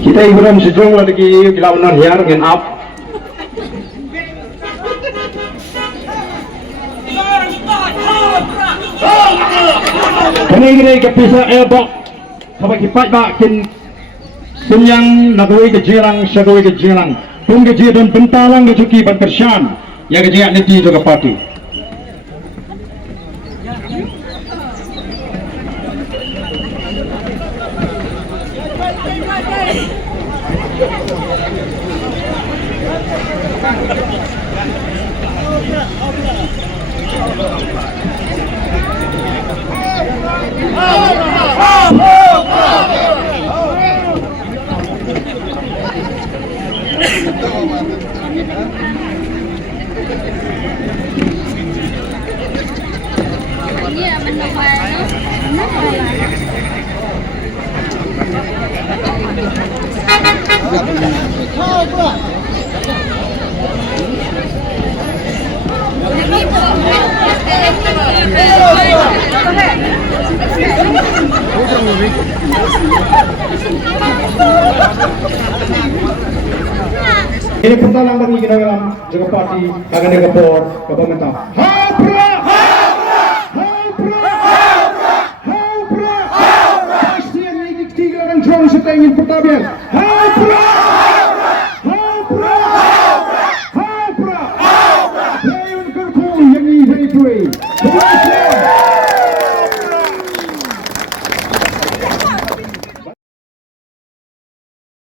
Kita iburan sejong lagi kilaunan hiar gen up. Kini kepisa elbok sampai kipat bakin senyang nagawai kejerang sagawai kejerang pun kejer dan bentalang kecuki bantersan ya kejer nanti juga parti. Ini pentalang bagi kita dalam jaga parti akan digapor ke pemerintah. Hapra, hapra, hapra, hapra, hapra, hapra. Pasti yang ingin tiga orang juang serta ingin pertabian. Hapra, hapra, hapra, hapra, hapra. Yang berkuih yang ingin